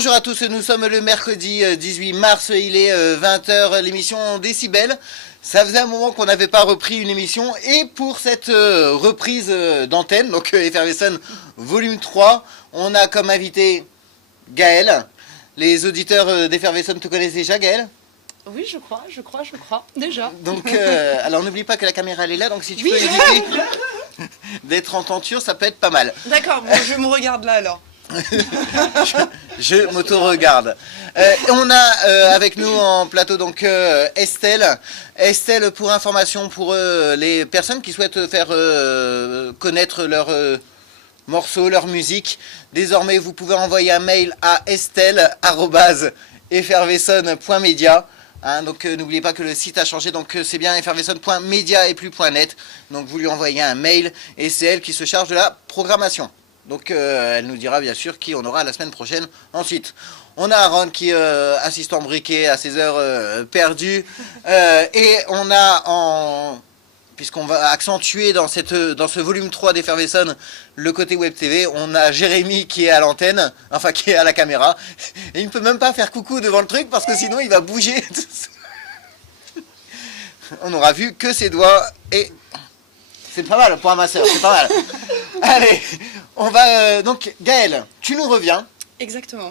Bonjour à tous, nous sommes le mercredi 18 mars, il est 20h, l'émission Décibel. Ça faisait un moment qu'on n'avait pas repris une émission et pour cette reprise d'antenne, donc Effervescent volume 3, on a comme invité Gaël. Les auditeurs d'Effervescent te connaissent déjà, Gaël? Oui, je crois, déjà. Donc, alors n'oublie pas que la caméra elle est là, donc si tu peux éviter d'être en tenture, ça peut être pas mal. D'accord, bon, je me regarde là alors. je m'auto-regarde. On a avec nous en plateau donc Estelle. Estelle, pour information, pour les personnes qui souhaitent faire connaître leur morceaux, leur musique, désormais vous pouvez envoyer un mail à estelle@effervescent.media. Hein, donc n'oubliez pas que le site a changé, donc c'est bien effervescent.media et plus .net. Donc vous lui envoyez un mail et c'est elle qui se charge de la programmation. Donc elle nous dira bien sûr qui on aura la semaine prochaine. Ensuite, on a Aaron qui assistant briquet à ses heures perdues. Et on a puisqu'on va accentuer dans ce volume 3 d'Effervescent le côté web TV, on a Jérémy qui est à l'antenne, enfin qui est à la caméra. Et il ne peut même pas faire coucou devant le truc parce que sinon il va bouger. On n'aura vu que ses doigts et... C'est pas mal pour un masseur, c'est pas mal. Allez, on va... donc Gaël, tu nous reviens. Exactement.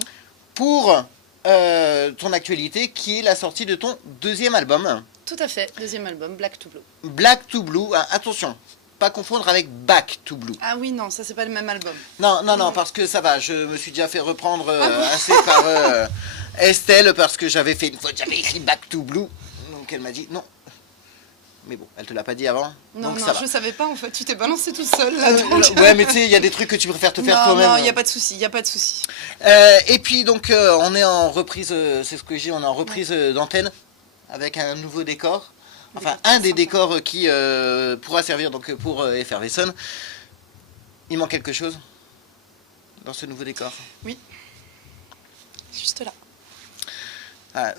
Pour ton actualité qui est la sortie de ton deuxième album. Tout à fait, deuxième album, Black to Blue. Black to Blue, attention, pas confondre avec Back to Blue. Ah oui, non, ça c'est pas le même album. Non, parce que ça va, je me suis déjà fait reprendre assez par Estelle, parce que j'avais fait une fois, j'avais écrit Back to Blue, donc elle m'a dit non. Mais bon, elle te l'a pas dit avant. Non, donc non, ça va. je savais pas en fait, tu t'es balancé tout seul là. Ouais, mais tu sais, il y a des trucs que tu préfères te faire toi-même. Non, il n'y a pas de souci, il n'y a pas de souci. Et puis donc, on est en reprise, c'est ce que j'ai, on est en reprise d'antenne, avec un nouveau décor. Enfin, un des décors qui pourra servir donc pour Effervescent. Il manque quelque chose dans ce nouveau décor? Oui. Juste là. Ah,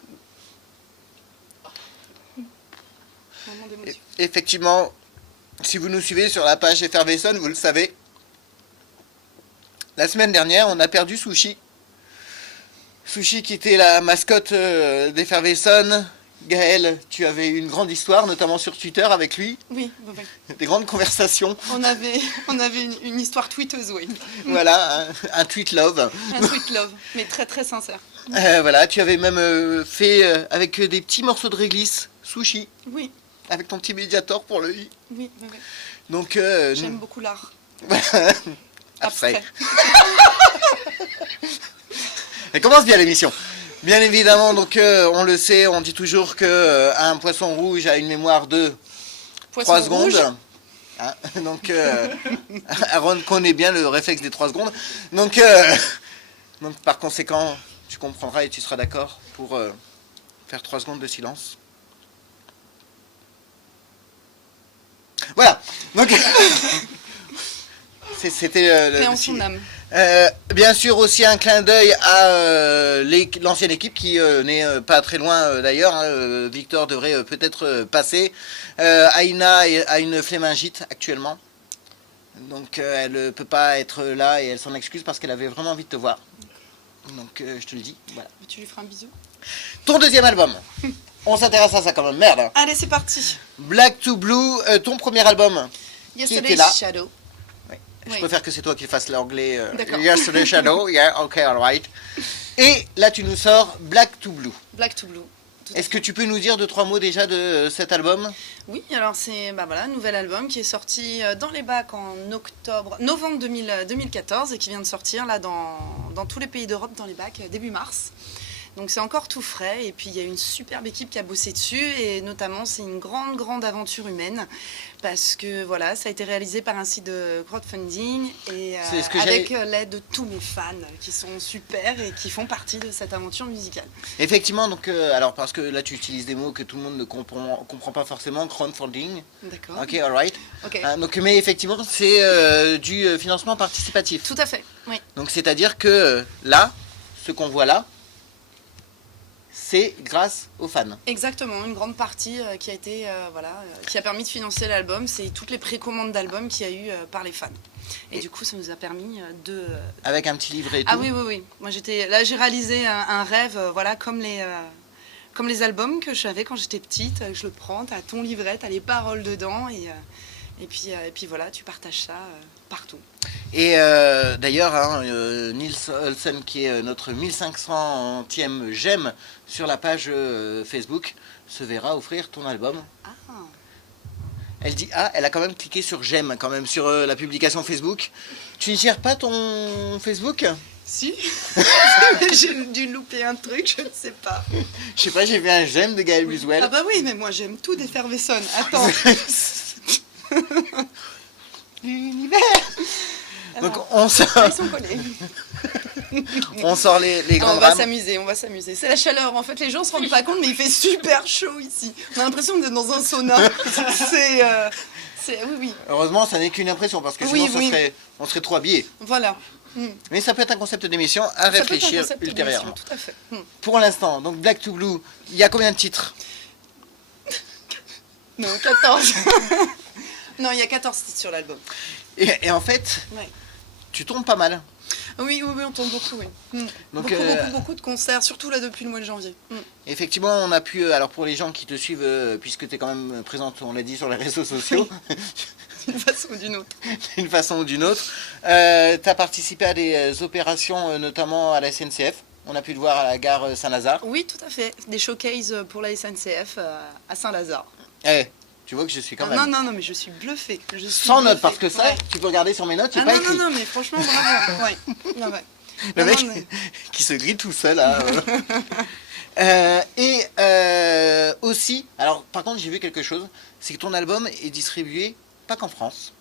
Moment d'émotion. effectivement, si vous nous suivez sur la page Effervescent, vous le savez. La semaine dernière, on a perdu Sushi. Sushi qui était la mascotte d'Effervescent. Gaël, tu avais une grande histoire, notamment sur Twitter avec lui. Oui. Des grandes conversations. On avait une histoire tweeteuse, oui. Voilà, un tweet love. Un tweet love, mais très très sincère. Voilà, tu avais même fait avec des petits morceaux de réglisse, Sushi, Oui, avec ton petit médiator pour le i. oui. Donc, J'aime beaucoup l'art. Abstrait. Elle commence bien l'émission. Bien évidemment, donc on le sait, on dit toujours que un poisson rouge a une mémoire de 3 secondes. Hein, donc Aaron connaît bien le réflexe des 3 secondes. Donc par conséquent, tu comprendras et tu seras d'accord pour faire 3 secondes de silence. Voilà. Donc c'était Paix en son âme. bien sûr aussi un clin d'œil à l'ancienne équipe qui n'est pas très loin d'ailleurs. Hein, Victor devrait peut-être passer. Aïna a une phlébingite actuellement. Donc elle ne peut pas être là et elle s'en excuse parce qu'elle avait vraiment envie de te voir. Donc je te le dis. Voilà. Tu lui feras un bisou. Ton deuxième album. On s'intéresse à ça quand même. Merde. Allez, c'est parti. Black to Blue, ton premier album. Yesterday's là. Shadow. Je Oui. préfère que c'est toi qui fasses l'anglais. D'accord. Yesterday Shadow, yeah, ok, alright. Et là, tu nous sors Black to Blue. Black to Blue. Est-ce que tu peux nous dire 2-3 mots déjà de cet album? Oui, alors c'est un nouvel album qui est sorti dans les bacs en novembre 2014 et qui vient de sortir là dans tous les pays d'Europe dans les bacs début mars. Donc c'est encore tout frais et puis il y a une superbe équipe qui a bossé dessus et notamment c'est une grande aventure humaine parce que voilà, ça a été réalisé par un site de crowdfunding et avec l'aide de tous mes fans qui sont super et qui font partie de cette aventure musicale. Effectivement, donc alors parce que là tu utilises des mots que tout le monde ne comprend pas forcément, crowdfunding. D'accord. Ok, alright. Ok. Donc mais effectivement c'est du financement participatif. Tout à fait, oui. Donc c'est-à-dire que là, ce qu'on voit là, c'est grâce aux fans. Exactement, une grande partie qui a été, qui a permis de financer l'album, c'est toutes les précommandes d'albums qu'il y a eu par les fans. Et du coup, ça nous a permis de... Avec un petit livret et tout. Ah oui, oui, oui. Moi, j'ai réalisé un rêve, voilà, comme les albums que j'avais quand j'étais petite. Je le prends, t'as ton livret, t'as les paroles dedans, et puis voilà, tu partages ça partout. Et d'ailleurs, hein, Nils Olsen, qui est notre 1500e j'aime sur la page Facebook, se verra offrir ton album. Ah. Elle dit ah, elle a quand même cliqué sur j'aime quand même sur la publication Facebook. Tu ne gères pas ton Facebook? Si. J'ai dû louper un truc, je ne sais pas. Je sais pas, j'ai vu un j'aime de Gaël Buswell. Ah bah oui, mais moi j'aime tout d'Effervescent. Attends. L'univers. Donc on Ils sont collés. sort les grandes On va rames. s'amuser, on va s'amuser. C'est la chaleur, en fait, les gens se rendent pas compte, mais il fait super chaud ici. On a l'impression d'être dans un sauna. Oui, oui. Heureusement, ça n'est qu'une impression parce que sinon Oui, on serait trop habillés. Voilà. Mais ça peut être un concept d'émission à Ça peut être un réfléchir concept ultérieurement. d'émission, tout à fait. Pour l'instant, donc Black to Blue, il y a combien de titres? Non, 14. Non, il y a 14 titres sur l'album. Et en fait, Ouais. tu tombes pas mal. Oui, on tourne beaucoup, oui. Donc, Beaucoup de concerts, surtout là depuis le mois de janvier. Effectivement, on a pu, alors pour les gens qui te suivent, puisque tu es quand même présente, on l'a dit, sur les réseaux sociaux, D'une façon ou d'une autre. d'une façon ou d'une autre, tu as participé à des opérations, notamment à la SNCF. On a pu le voir à la gare Saint-Lazare. Oui, tout à fait. Des showcases pour la SNCF à Saint-Lazare. Eh, tu vois que je suis quand même... Non, mais je suis bluffée. Sans notes, parce que ça, Ouais. tu peux regarder sur mes notes, j'ai Ah pas non, écrit. non, mais franchement, bravo. Ouais. Non, ouais. Le Non, mec non, mais- qui se grille tout seul là. Aussi, alors par contre j'ai vu quelque chose, c'est que ton album est distribué pas qu'en France.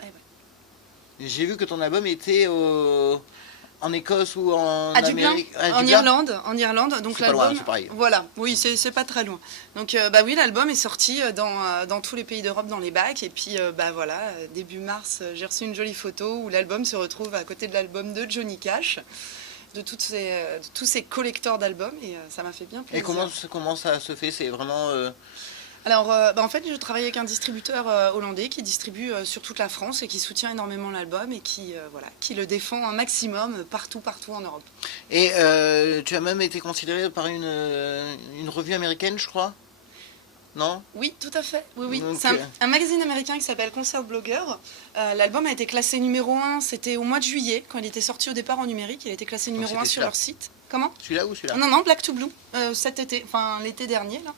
Eh ouais. J'ai vu que ton album était en Écosse ou en À Dublin, Amérique. À en Dublin. Irlande. Donc C'est pas loin, l'album, c'est pareil. voilà, oui, c'est pas très loin. Donc bah oui, l'album est sorti dans tous les pays d'Europe dans les bacs. Et puis bah voilà, début mars, j'ai reçu une jolie photo où l'album se retrouve à côté de l'album de Johnny Cash, de tous ces collecteurs d'albums, et ça m'a fait bien plaisir. Et comment ça se fait? C'est vraiment... Alors, bah, en fait, je travaille avec un distributeur hollandais qui distribue sur toute la France et qui soutient énormément l'album et qui le défend un maximum partout en Europe. Et tu as même été considéré par une revue américaine, je crois? Non? Oui, tout à fait. Oui. Donc, C'est un magazine américain qui s'appelle Concert Blogger. L'album a été classé numéro 1, c'était au mois de juillet, quand il était sorti au départ en numérique. Il a été classé numéro 1 c'était sur celui-là. leur site. Comment? Celui-là ou celui-là? Non, Black to Blue, cet été, enfin l'été dernier, là.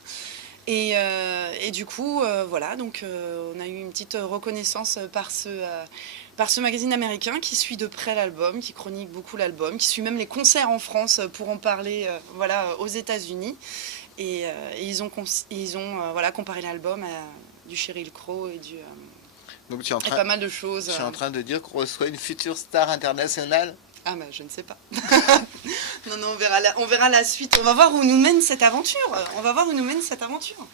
Et du coup, voilà, donc on a eu une petite reconnaissance par ce magazine américain qui suit de près l'album, qui chronique beaucoup l'album, qui suit même les concerts en France pour en parler voilà, aux États-Unis. Et ils ont voilà, comparé l'album à du Sheryl Crow et Donc tu es en et train, pas mal de choses. tu es en train de dire qu'on reçoit une future star internationale? Ah bah je ne sais pas. Non, on verra la suite. On va voir où nous mène cette aventure.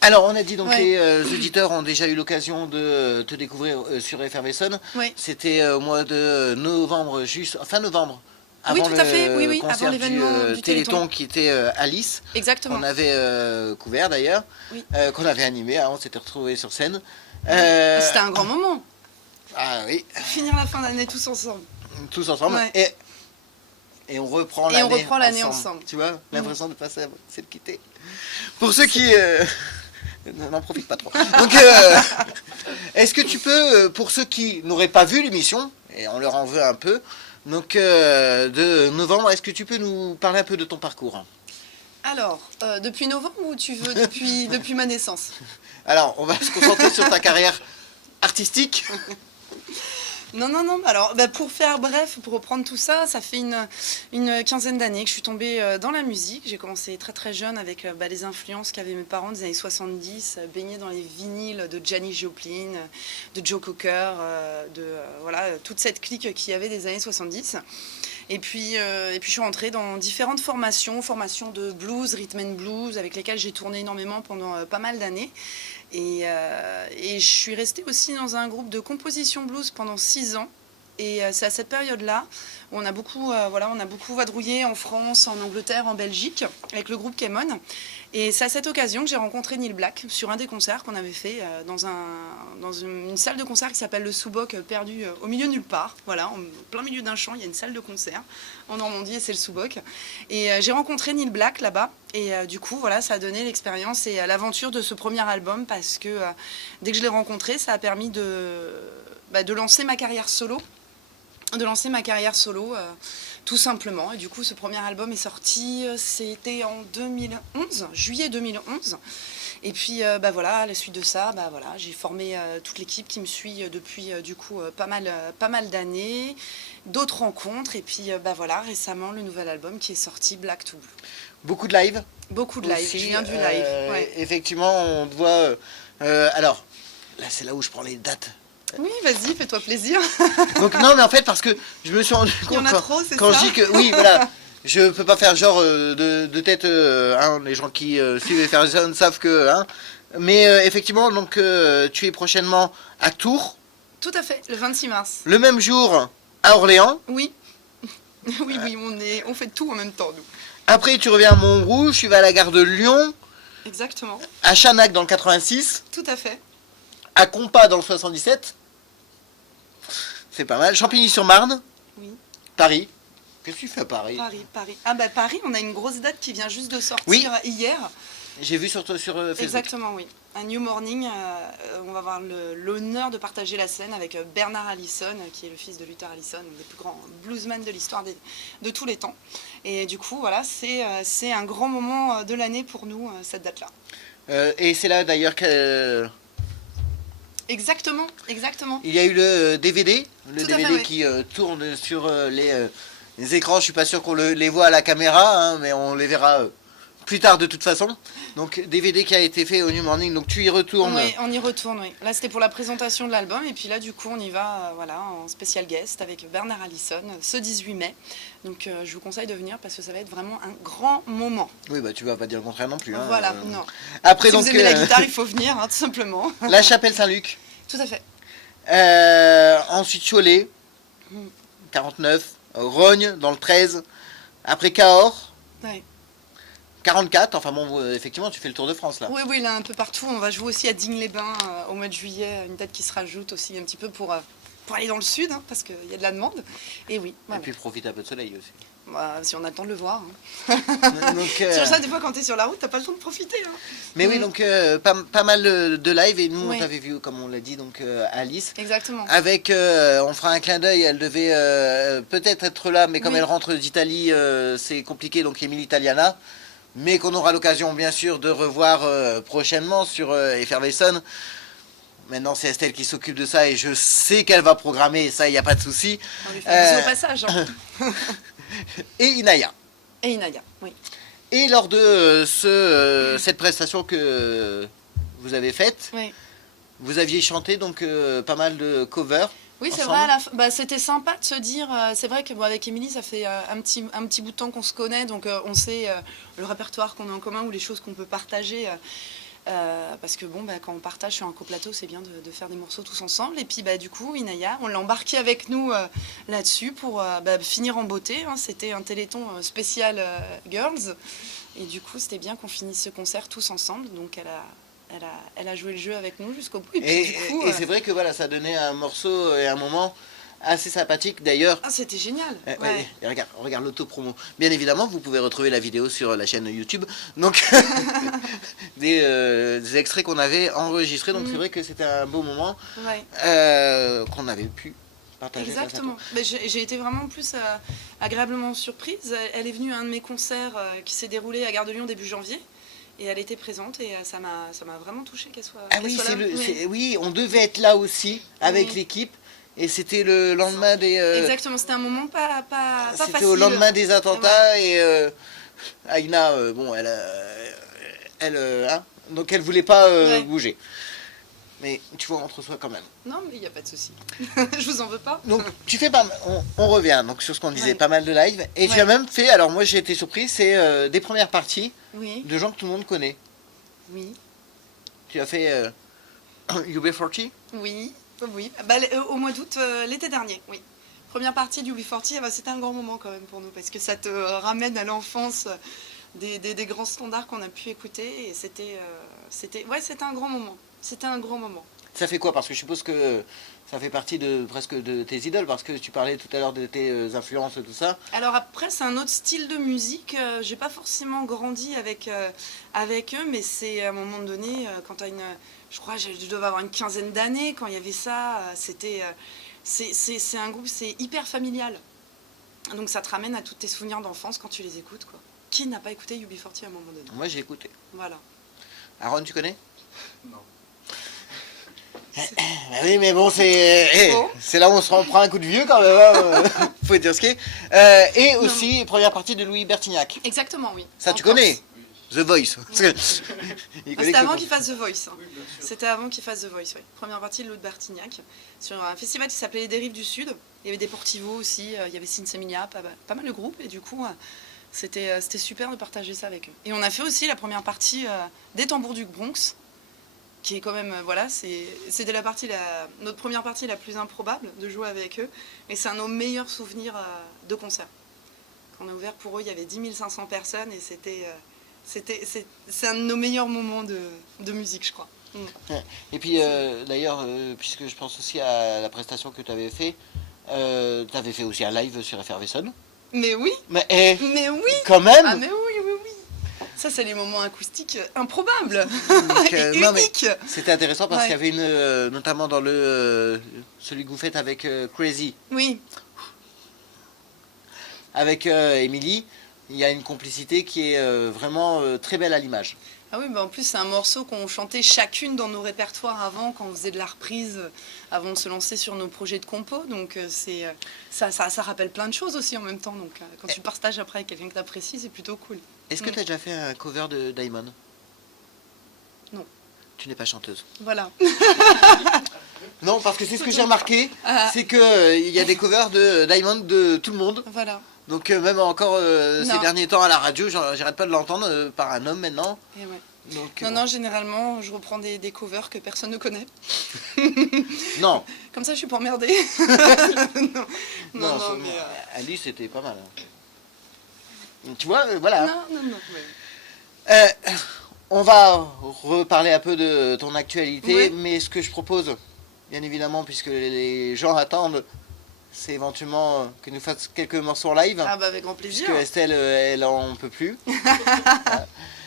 Alors, on a dit donc Ouais. les auditeurs ont déjà eu l'occasion de te découvrir sur Effervescent. Oui. C'était au mois de novembre, fin novembre, Oui, avant tout à fait, oui, concert avant l'événement du Téléthon. qui était à Nice, Exactement. qu'on avait couvert d'ailleurs, Oui. qu'on avait animé, hein, on s'était retrouvés sur scène. C'était un grand moment. Ah oui, Finir la fin d'année tous ensemble. tous ensemble. Ouais. Et on reprend Et on l'année reprend l'année ensemble. Tu vois, l'impression de passer, c'est de quitter. Pour ceux qui... n'en profitent pas trop. Donc, est-ce que tu peux, pour ceux qui n'auraient pas vu l'émission, et on leur en veut un peu, donc de novembre, est-ce que tu peux nous parler un peu de ton parcours? Alors, depuis novembre ou tu veux depuis ma naissance? Alors, on va se concentrer sur ta carrière artistique. Non. Alors, bah, pour faire bref, pour reprendre tout ça, ça fait une quinzaine d'années que je suis tombée dans la musique. J'ai commencé très très jeune avec les influences qu'avaient mes parents des années 70, baignée dans les vinyles de Janis Joplin, de Joe Cocker, voilà, toute cette clique qu'il y avait des années 70. Et puis je suis rentrée dans différentes formations de blues, rhythm and blues, avec lesquelles j'ai tourné énormément pendant pas mal d'années. Et je suis restée aussi dans un groupe de composition blues pendant 6 ans, Et c'est à cette période-là où on a beaucoup vadrouillé en France, en Angleterre, en Belgique, avec le groupe Kemon. Et c'est à cette occasion que j'ai rencontré Neil Black sur un des concerts qu'on avait fait dans une salle de concert qui s'appelle le Soubok, perdu au milieu nulle part. Voilà, en plein milieu d'un champ, il y a une salle de concert en Normandie et c'est le Soubok. Et j'ai rencontré Neil Black là-bas. Et du coup, voilà, ça a donné l'expérience et l'aventure de ce premier album parce que dès que je l'ai rencontré, ça a permis de lancer ma carrière solo. Tout simplement. Et du coup, ce premier album est sorti, c'était en 2011, juillet 2011. Et puis, voilà, à la suite de ça, j'ai formé toute l'équipe qui me suit depuis, pas mal d'années, d'autres rencontres. Et puis, voilà, récemment, le nouvel album qui est sorti, Black to Blue. Beaucoup de live. Beaucoup de live, Aussi, je viens du live. Ouais. Effectivement, on te voit... alors, là, c'est là où je prends les dates. Oui, vas-y, fais-toi plaisir. Donc non, mais en fait, parce que je me suis rendu Il y compte en a trop, c'est quand ça je dis que oui, voilà, je peux pas faire genre de tête. Les gens qui suivent et Ferguson savent que. Mais effectivement, donc tu es prochainement à Tours, Tout à fait, le 26 mars. le même jour à Orléans. Oui. Oui, on fait tout en même temps, nous. Après, tu reviens à Montrouge, tu vas à la gare de Lyon, Exactement. à Chanac dans le 86, Tout à fait. à Compas dans le 77. C'est pas mal. Champigny-sur-Marne, Oui. Paris. Qu'est-ce que tu fais à Paris? Paris. Ah Paris, on a une grosse date qui vient juste de sortir Oui. hier. J'ai vu sur Facebook. Exactement, oui. Un New Morning, on va avoir l'honneur de partager la scène avec Bernard Allison, qui est le fils de Luther Allison, un des plus grands bluesmen de l'histoire de tous les temps. Et du coup, voilà, c'est un grand moment de l'année pour nous, cette date-là. Et c'est là d'ailleurs que... Exactement. Il y a eu le DVD, Tout à fait, oui. qui tourne sur les écrans. Je suis pas sûr qu'on les voit à la caméra, mais on les verra plus tard de toute façon. Donc DVD qui a été fait au New Morning, donc tu y retournes. Oui, on y retourne, oui. Là, c'était pour la présentation de l'album, et puis là, du coup, on y va en spécial guest avec Bernard Allison, ce 18 mai. Donc, je vous conseille de venir parce que ça va être vraiment un grand moment. Oui, bah tu vas pas dire le contraire non plus. Voilà, non. Après, Si donc, vous aimez la guitare, il faut venir, tout simplement. la Chapelle Saint-Luc. Tout à fait. Ensuite Cholet, 49. Rognes dans le 13. Après Cahors. Ouais. 44, enfin bon, effectivement, tu fais le Tour de France là. Oui, là, un peu partout. On va jouer aussi à Digne-les-Bains au mois de juillet, une date qui se rajoute aussi un petit peu pour aller dans le sud, parce qu'il y a de la demande. Et oui, voilà. Et puis profite un peu de soleil aussi. Si on a le temps de le voir. Donc, Sur ça, des fois, quand tu es sur la route, t'as pas le temps de profiter. Mais oui, donc pas mal de live, et nous, Oui. on t'avait vu, comme on l'a dit, donc Alice. Exactement. Avec, on fera un clin d'œil, elle devait peut-être être là, mais comme Oui. elle rentre d'Italie, c'est compliqué, donc Emile Italiana. Mais qu'on aura l'occasion, bien sûr, de revoir prochainement sur Effervescent. Maintenant, c'est Estelle qui s'occupe de ça, et je sais qu'elle va programmer, ça, il n'y a pas de souci. On lui fait un bisou au passage. Et Inaya. Et Inaya, oui. Et lors de cette prestation que vous avez faite, Oui. vous aviez chanté donc pas mal de covers. Oui, c'est ensemble. vrai, à la fin, c'était sympa de se dire, c'est vrai que avec Émilie, ça fait un petit bout de temps qu'on se connaît, donc on sait le répertoire qu'on a en commun ou les choses qu'on peut partager. Parce que quand on partage sur un coplateau, c'est bien de faire des morceaux tous ensemble. Et puis du coup, Inaya, on l'a embarqué avec nous là-dessus pour finir en beauté. C'était un téléthon spécial Girls. Et du coup, c'était bien qu'on finisse ce concert tous ensemble. Donc elle a joué le jeu avec nous jusqu'au bout. Et c'est vrai que voilà, ça donnait un morceau et un moment assez sympathique d'ailleurs. Ah, c'était génial. Ouais. Et regarde l'auto-promo. Bien évidemment, vous pouvez retrouver la vidéo sur la chaîne YouTube. Donc, des extraits qu'on avait enregistrés. Donc, c'est vrai que c'était un beau moment qu'on avait pu partager. Exactement. Mais j'ai été vraiment plus agréablement surprise. Elle est venue à un de mes concerts qui s'est déroulé à Gare de Lyon début janvier. Et elle était présente et ça m'a vraiment touchée qu'elle soit, Ah oui, soit là. Oui, on devait être là aussi avec l'équipe. Et c'était le lendemain des... Exactement, c'était un moment pas facile. C'était au lendemain des attentats et Aïna, donc elle voulait pas bouger. Mais tu vois, on te reçoit quand même. Non, mais il n'y a pas de souci. Je vous en veux pas. Donc tu fais pas... On revient donc sur ce qu'on disait, pas mal de live. Et tu Ouais. as même fait, alors moi j'ai été surpris, c'est des premières parties Oui, de gens que tout le monde connaît. oui, Tu as fait UB40 oui. Au mois d'août, l'été dernier, oui. Première partie du UB40, bah, c'était un grand moment quand même pour nous, parce que ça te ramène à l'enfance des grands standards qu'on a pu écouter, et c'était un grand moment. C'était un grand moment. Ça fait quoi? Parce que je suppose que ça fait partie presque de tes idoles, parce que tu parlais tout à l'heure de tes influences et tout ça. Alors après, c'est un autre style de musique. J'ai pas forcément grandi avec eux, mais c'est à un moment donné, quand t'as je crois, je devais avoir une quinzaine d'années quand il y avait ça. C'est un groupe, c'est hyper familial. Donc ça te ramène à tous tes souvenirs d'enfance quand tu les écoutes, quoi. Qui n'a pas écouté UB40 à un moment donné? Moi, j'ai écouté. Voilà. Aaron, tu connais? Non. Oui, mais bon, c'est là où on se prend un coup de vieux quand même, hein. Faut dire ce qui est. Et aussi, première partie de Louis Bertignac. Exactement, oui. Ça, En tu Corse. connais? The Voice. C'était avant qu'il fasse The Voice. Oui, bien sûr. C'était avant qu'il fasse The Voice, oui. Première partie de Louis Bertignac, sur un festival qui s'appelait Les Dérives du Sud. Il y avait des Portivo aussi, il y avait Sinsemilia, pas mal de groupes, et du coup, c'était super de partager ça avec eux. Et on a fait aussi la première partie des Tambours du Bronx, qui est quand même, voilà, c'était notre première partie la plus improbable de jouer avec eux, et c'est un de nos meilleurs souvenirs de concert. Quand on a ouvert pour eux, il y avait 10 500 personnes, et c'est un de nos meilleurs moments de musique, je crois. Et puis, d'ailleurs, puisque je pense aussi à la prestation que tu avais fait, tu avais fait aussi un live sur Effervescent. Mais oui, Mais mais oui. quand même. Ah mais oui, oui, oui. Ça, c'est les moments acoustiques improbables Donc, et non, mais uniques. c'était intéressant parce Ouais. qu'il y avait notamment dans celui que vous faites avec Crazy, Oui, avec Emily, il y a une complicité qui est vraiment très belle à l'image. ah oui, bah en plus, c'est un morceau qu'on chantait chacune dans nos répertoires avant, quand on faisait de la reprise, avant de se lancer sur nos projets de compo. Donc, ça rappelle plein de choses aussi en même temps. Donc, quand tu partages après avec quelqu'un que tu apprécies, c'est plutôt cool. Est-ce que tu as déjà fait un cover de Diamond? Non. Tu n'es pas chanteuse. Voilà. Non, parce que c'est ce que j'ai remarqué, Ah. c'est qu'il y a des covers de Diamond de tout le monde. Voilà. Donc même encore ces Non. derniers temps à la radio, j'arrête pas de l'entendre par un homme maintenant. Et ouais. Donc, Non, généralement, je reprends des covers que personne ne connaît. non. Comme ça, je suis pas emmerdée. non, ça- mais... Alice, c'était pas mal. Tu vois, voilà. Non. Euh, on va reparler un peu de ton actualité, Oui. mais ce que je propose, bien évidemment, puisque les gens attendent, c'est éventuellement que nous fassions quelques morceaux en live. Ah bah avec grand plaisir. Puisque Estelle, elle en peut plus. Voilà.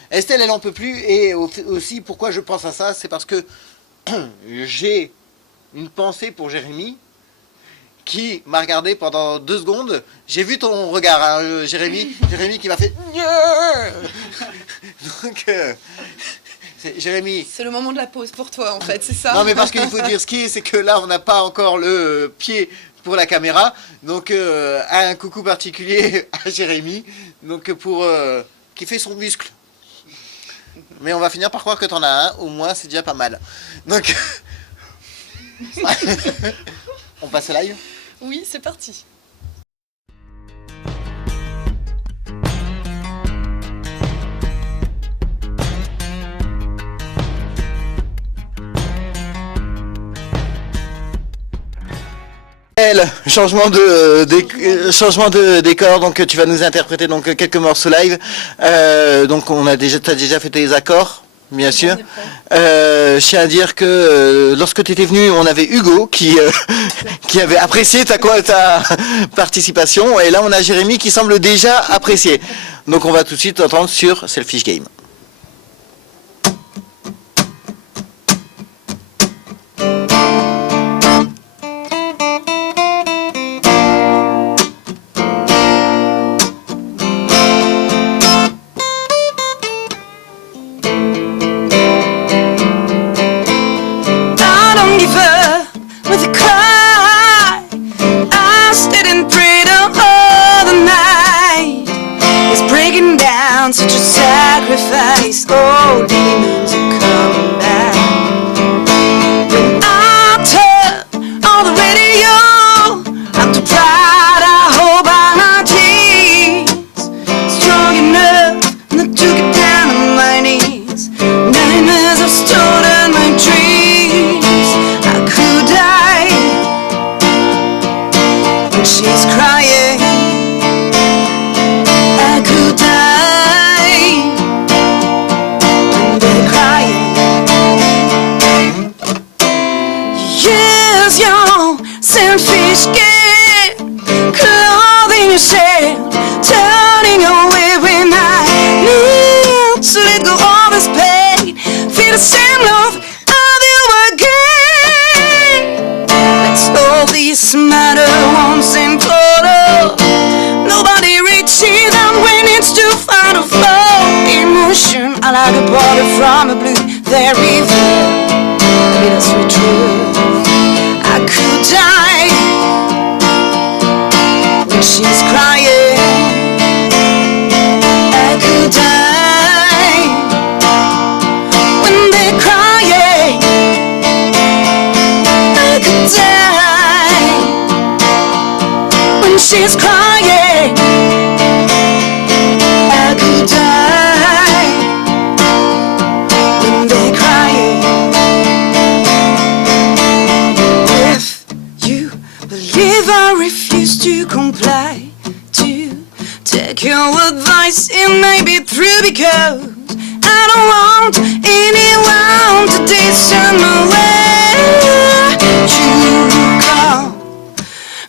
Estelle, elle en peut plus. Et aussi, pourquoi je pense à ça, c'est parce que j'ai une pensée pour Jérémy, qui m'a regardé pendant 2 secondes. J'ai vu ton regard, hein, Jérémy. Jérémy qui m'a fait... Donc, Jérémy... C'est le moment de la pause pour toi, en fait, c'est ça? Non, mais parce qu'il faut dire ce qui est, c'est que là, on n'a pas encore le pied pour la caméra. Donc, un coucou particulier à Jérémy, donc pour qui fait son muscle. Mais on va finir par croire que t'en as un, au moins, c'est déjà pas mal. Donc, on passe au live. Oui, c'est parti. Changement changement de décor, donc tu vas nous interpréter donc quelques morceaux live. Donc t'as déjà fait tes accords, bien sûr. Je tiens à dire que lorsque tu étais venu, on avait Hugo qui qui avait apprécié ta participation, et là on a Jérémy qui semble déjà apprécier. Donc on va tout de suite entendre sur Selfish Game. I don't give up with a cry. I stood and prayed all the night. It's breaking down, such a sacrifice. Oh, demons are coming back. When I turn on the radio, I'm too proud, I hold by my jeans. Strong enough not to get down on my knees. Nightmares have stolen my dreams. I could die when she skin, clothing yourself, turning away when I need to let go of this pain. Feel the same love of you again. Let's all this matter once and for all. Nobody reaches out when it's too far to fall. Emotion, I like a bottle from a blue. There is bittersweet truth. I could die when she's crying. I could die when they're crying. I could die when she's crying. I could die when they're crying. If you believe I refuse to comply, to take your advice, it may be true because I don't want anyone to discern my way. You come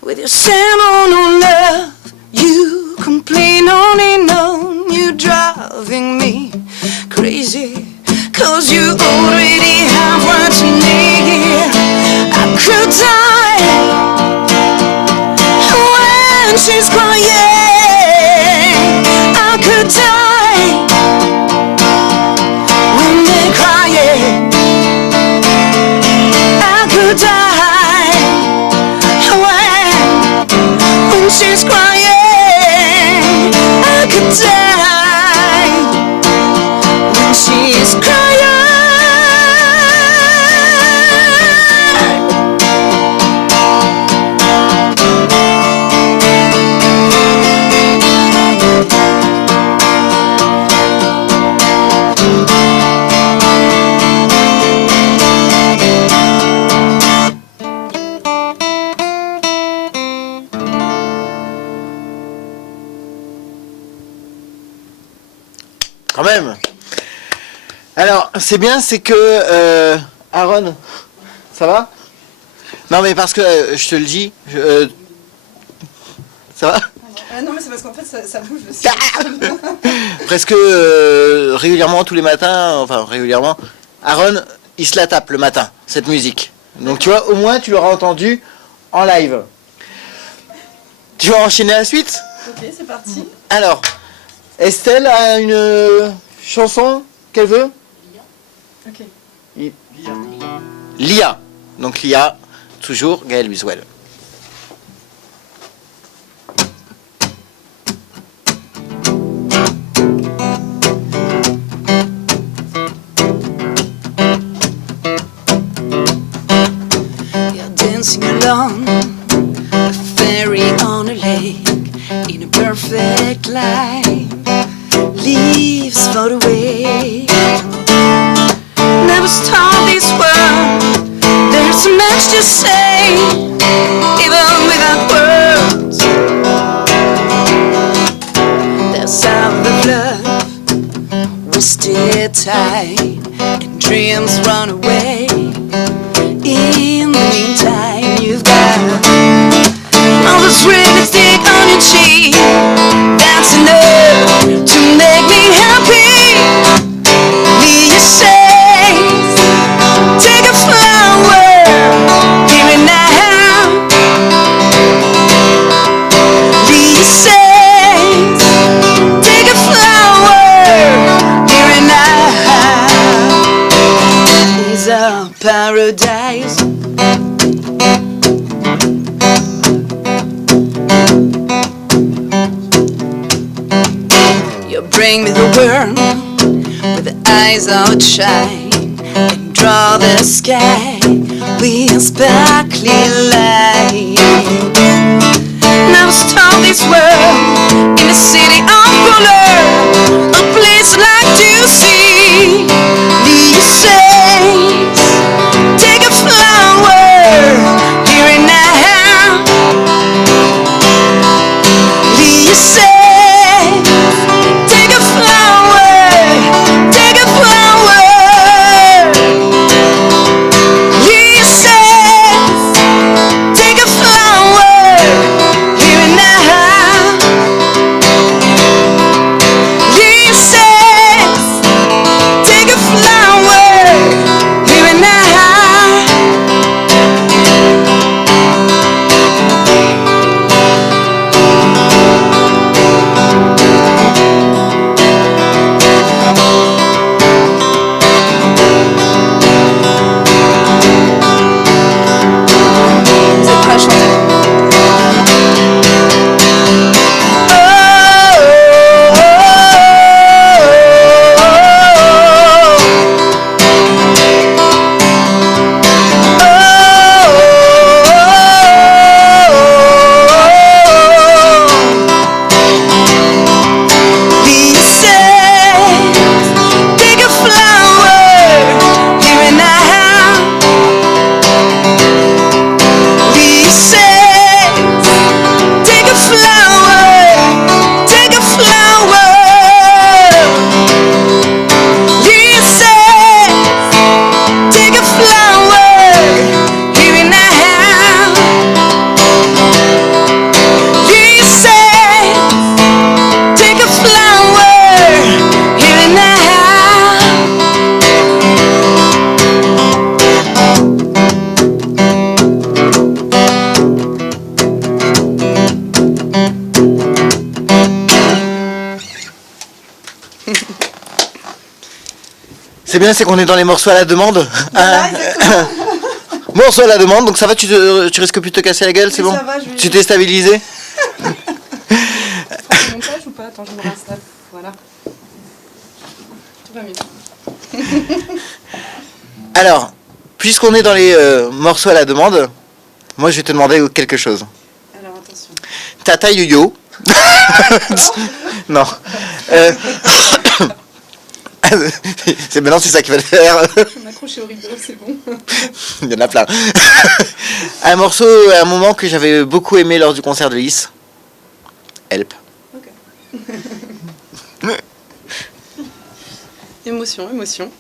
with your sermon on love, you complain on and on, you driving me crazy, 'cause you already have what you need. I could die when she's crying. I could die when they're crying. I could die when she's crying. I could die when she's crying. Quand même. Alors, c'est bien, c'est que Aaron, ça va? Non, mais parce que je te le dis, ça va? Non, mais c'est parce qu'en fait, ça bouge aussi. Presque régulièrement tous les matins, enfin régulièrement, Aaron, il se la tape le matin, cette musique. Donc tu vois, au moins tu l'auras entendu en live. Tu vas enchaîner la suite? Ok, c'est parti. Alors, Estelle a une chanson qu'elle veut? Ok. Lia. Donc Lia, toujours Gaël Wiswell. You're dancing along a ferry on a lake in a perfect line. Leaves float away. Never stop this world. There's so much to say, even without words. There's sound of love, wasted time, and dreams run away. In the meantime, you've got all this red lipstick on your cheek. That's enough to make me happy. Lia says, take a flower, here and now. Lia says, take a flower, here and now. Is our paradise. You bring me the world with the eyes outshine and draw the sky with sparkly light. Now stop this world in a city of color, a place I'd like to see. Lia says, take a flower, here and now. Lia says, take a flower, take a flower. Lia says, take a flower. C'est bien, c'est qu'on est dans les morceaux à la demande. Voilà, exactement. Morceaux à la demande, donc ça va, tu risques plus de te casser la gueule, c'est Oui, bon ça va, je vais- Tu t'es stabilisé? C'est montage ou pas? Attends, je me réinstalle. Voilà. Tout va mieux. Alors, puisqu'on est dans les morceaux à la demande, moi je vais te demander quelque chose. Alors attention. Tata yo-yo. Non. C'est maintenant c'est ça qui va le faire. Je vais m'accrocher au rideau, c'est bon. Il y en a plein. Un morceau, un moment que j'avais beaucoup aimé lors du concert de Lys. Help. Ok. Émotion, émotion.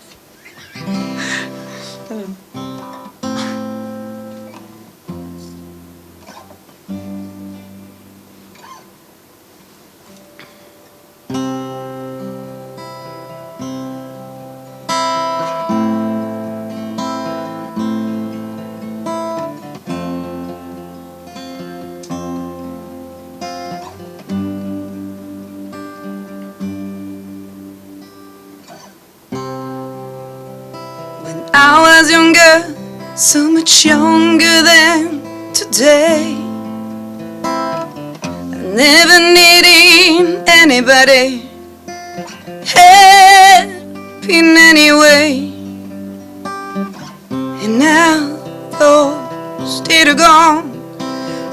When I was younger, so much younger than today, I never needed anybody help in any way. And now those days are gone,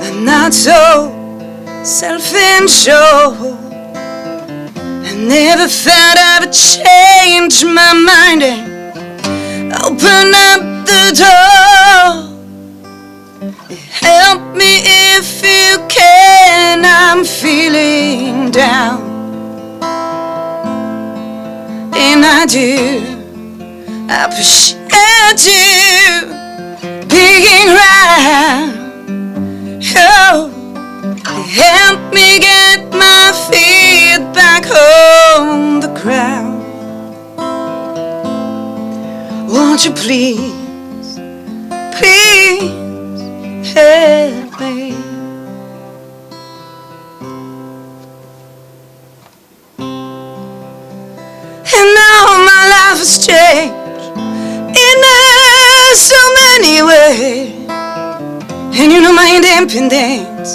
I'm not so self-insured. I never thought I would change my mind and open up the door. Help me if you can, I'm feeling down. And I do appreciate you being right. Oh, help me get my feet back on the ground. Won't you please, please help me? And now my life has changed in so many ways. And you know my independence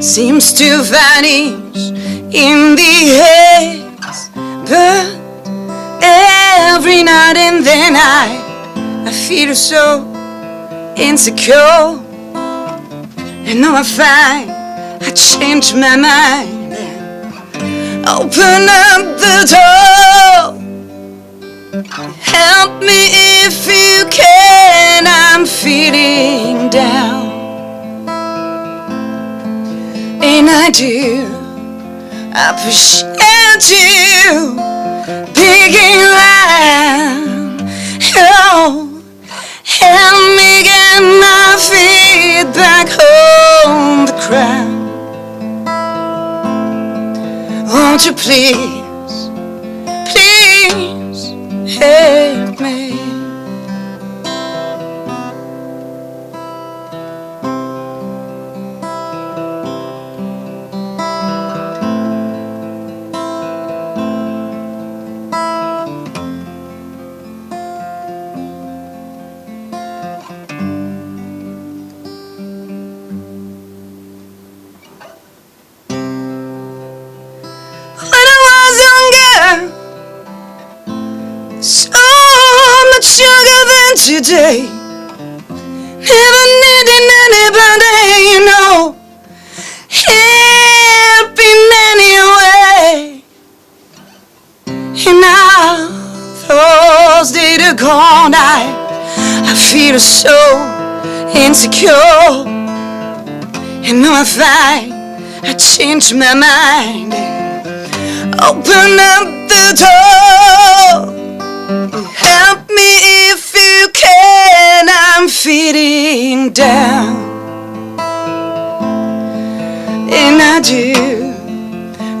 seems to vanish in the haze. But every night and then I feel so insecure. And now I find I change my mind and open up the door. Help me if you can, I'm feeling down. And I do appreciate you being around. Oh, help me get my feet back on the ground. Won't you please, please help me? When I was younger, so much younger than today, never needing anybody, you know, help in any way. And now those days are gone, I feel so insecure. And now I find I changed my mind and open up the door. Help me if you can, I'm feeling down. And I do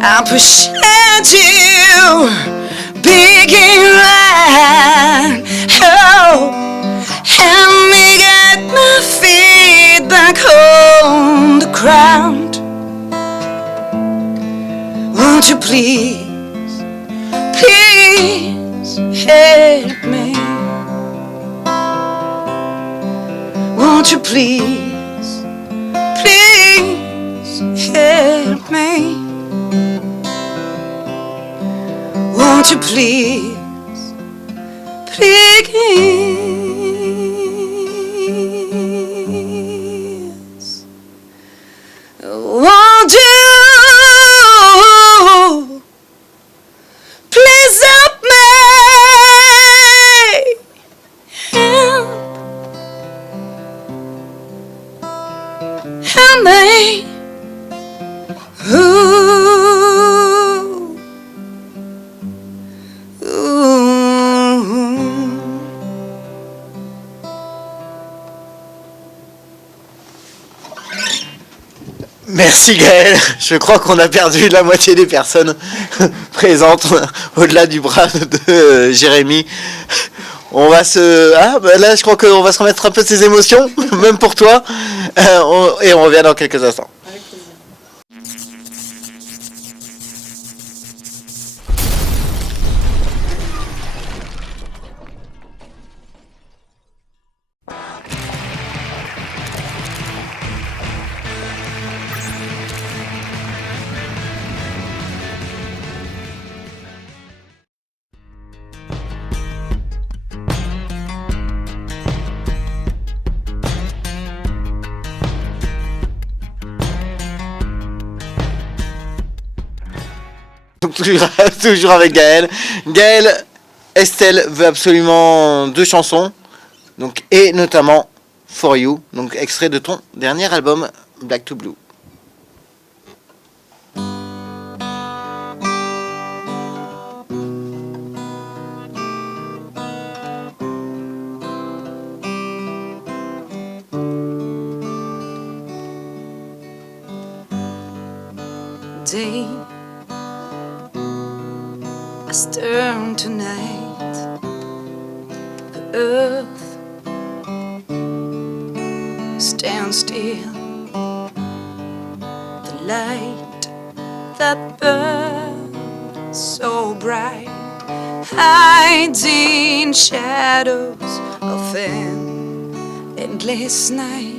appreciate you being right. Oh, help me get my feet back on the ground. Won't you please, please please help me? Won't you please, please help me? Won't you please, please? Won't you please help me? Help me. Ooh. Merci Gaël, je crois qu'on a perdu la moitié des personnes présentes au-delà du bras de Jérémy. On va se... Ah, bah là je crois qu'on va se remettre un peu de ses émotions, même pour toi, et on revient dans quelques instants. Donc, toujours avec Gaël. Gaël, Estelle veut absolument 2 chansons, donc, et notamment For You, donc extrait de ton dernier album Black to Blue. Day I stir tonight. The earth stands still. The light that burns so bright hides in shadows of an endless night.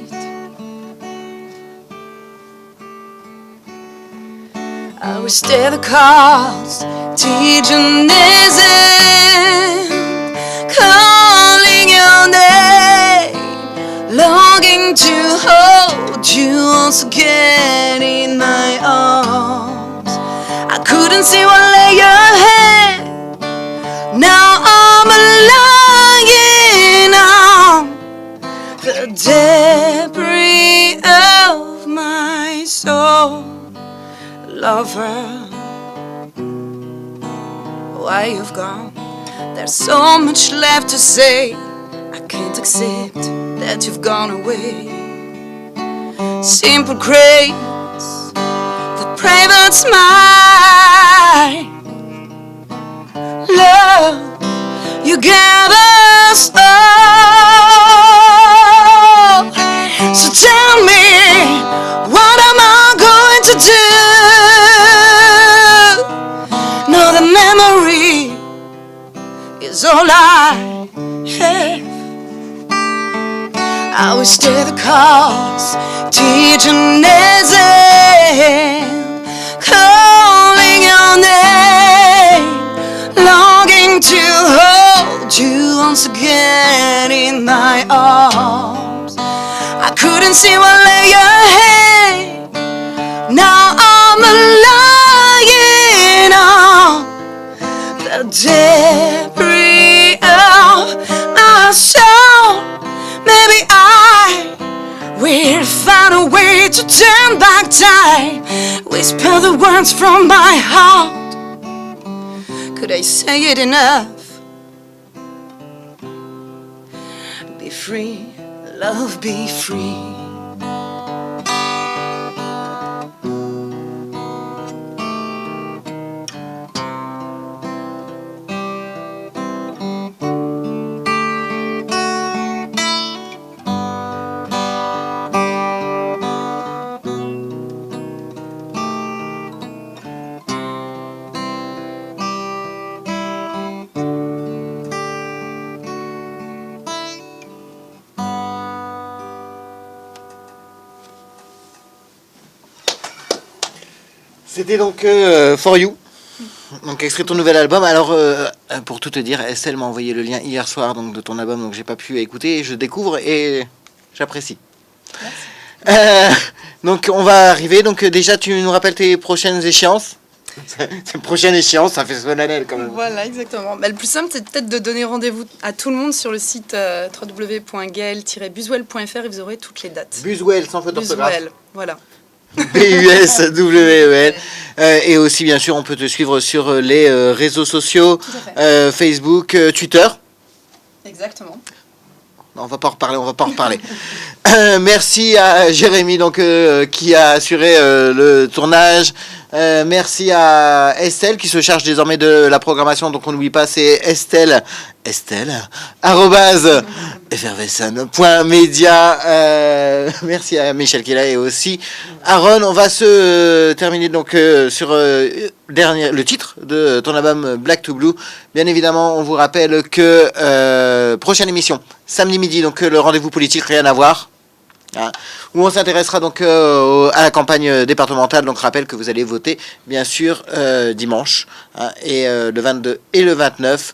I will stare the cause, teaching isn't calling your name, longing to hold you once again in my arms. I couldn't see what lay ahead. Now I'm lying on the debris of my soul. Lover, why you've gone? There's so much left to say. I can't accept that you've gone away. Simple grace, the private smile. Love, you gave us all. So tell me, what am I going to do? No, the memory is all I have. I will stay the cause, teaching isn't calling your name, longing to hold you once again in my arms. I couldn't see what lay ahead. Now I'm lying on the debris of my soul. Maybe I will find a way to turn back time, whisper the words from my heart. Could I say it enough? Be free, love, be free. C'était donc For You, donc extrait de ton nouvel album. Alors, pour tout te dire, Estelle m'a envoyé le lien hier soir donc, de ton album, donc j'ai pas pu écouter. Je découvre et j'apprécie. Donc, on va arriver. Donc, déjà, tu nous rappelles tes prochaines échéances? C'est prochaine échéance, ça fait solennel quand même. Voilà, exactement. Bah, le plus simple, c'est peut-être de donner rendez-vous à tout le monde sur le site www.gael-buswell.fr et vous aurez toutes les dates. Buswell, sans faute d'orthographe. Buswell, voilà. B-U-S-W-E-L. Et aussi, bien sûr, on peut te suivre sur les réseaux sociaux, Tout à fait. Facebook, Twitter. Exactement. On va pas en reparler. Merci à Jérémy donc, qui a assuré le tournage. Merci à Estelle qui se charge désormais de la programmation. Donc on n'oublie pas, c'est Estelle @effervescent.media. Merci à Michel qui est là et aussi Aaron. On va se terminer donc sur le titre de ton album Black to Blue. Bien évidemment, on vous rappelle que prochaine émission samedi midi, donc le rendez-vous politique, rien à voir. Hein, où on s'intéressera donc à la campagne départementale. Donc rappelle que vous allez voter bien sûr dimanche, hein, et le 22 et le 29.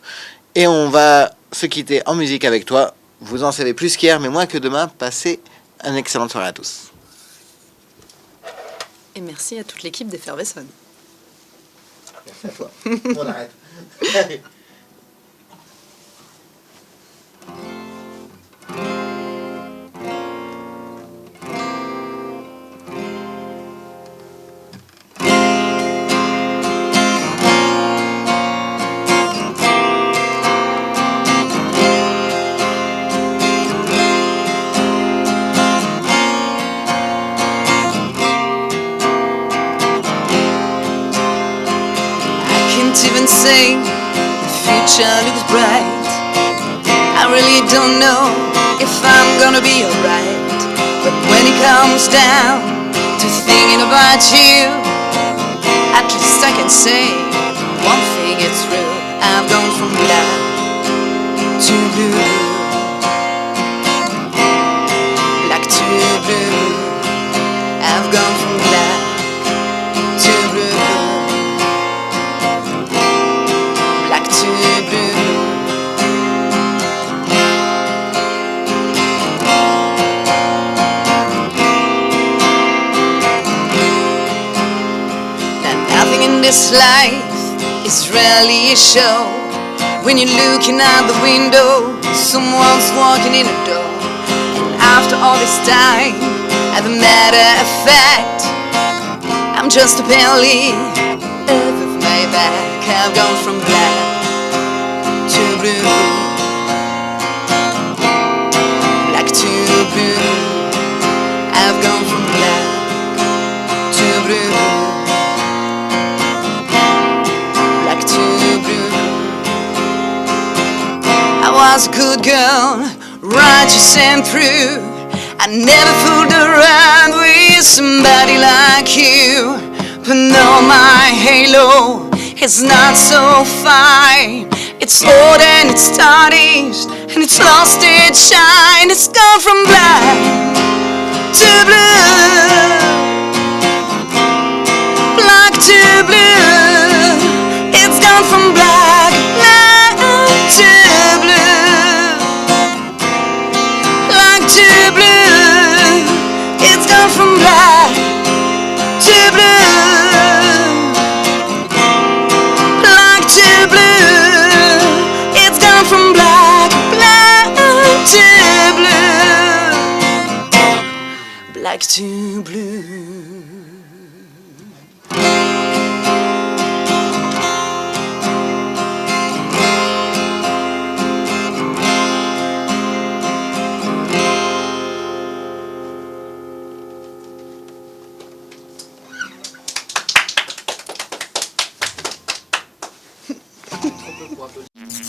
Et on va se quitter en musique avec toi. Vous en savez plus qu'hier mais moins que demain. Passez une excellente soirée à tous. Et merci à toute l'équipe d'Effervescent. Merci à toi. On arrête. Even say the future looks bright. I really don't know if I'm gonna be alright. But when it comes down to thinking about you, at least I can say one thing is true. I've gone from black to blue, black to blue. I've gone from black to blue. This life is really a show. When you're looking out the window, someone's walking in the door. And after all this time, as a matter of fact, I'm just a penny of my back. I've gone from black to blue, black to blue. I've gone from black to blue. I was a good girl, righteous and true. I never fooled around with somebody like you. But now my halo is not so fine. It's old and it's tarnished and it's lost its shine. It's gone from black to blue, black to blue. It's gone from black to blue, black to blue. It's gone from black to blue, black to blue. It's gone from black to blue, black to blue. Pour applaudir.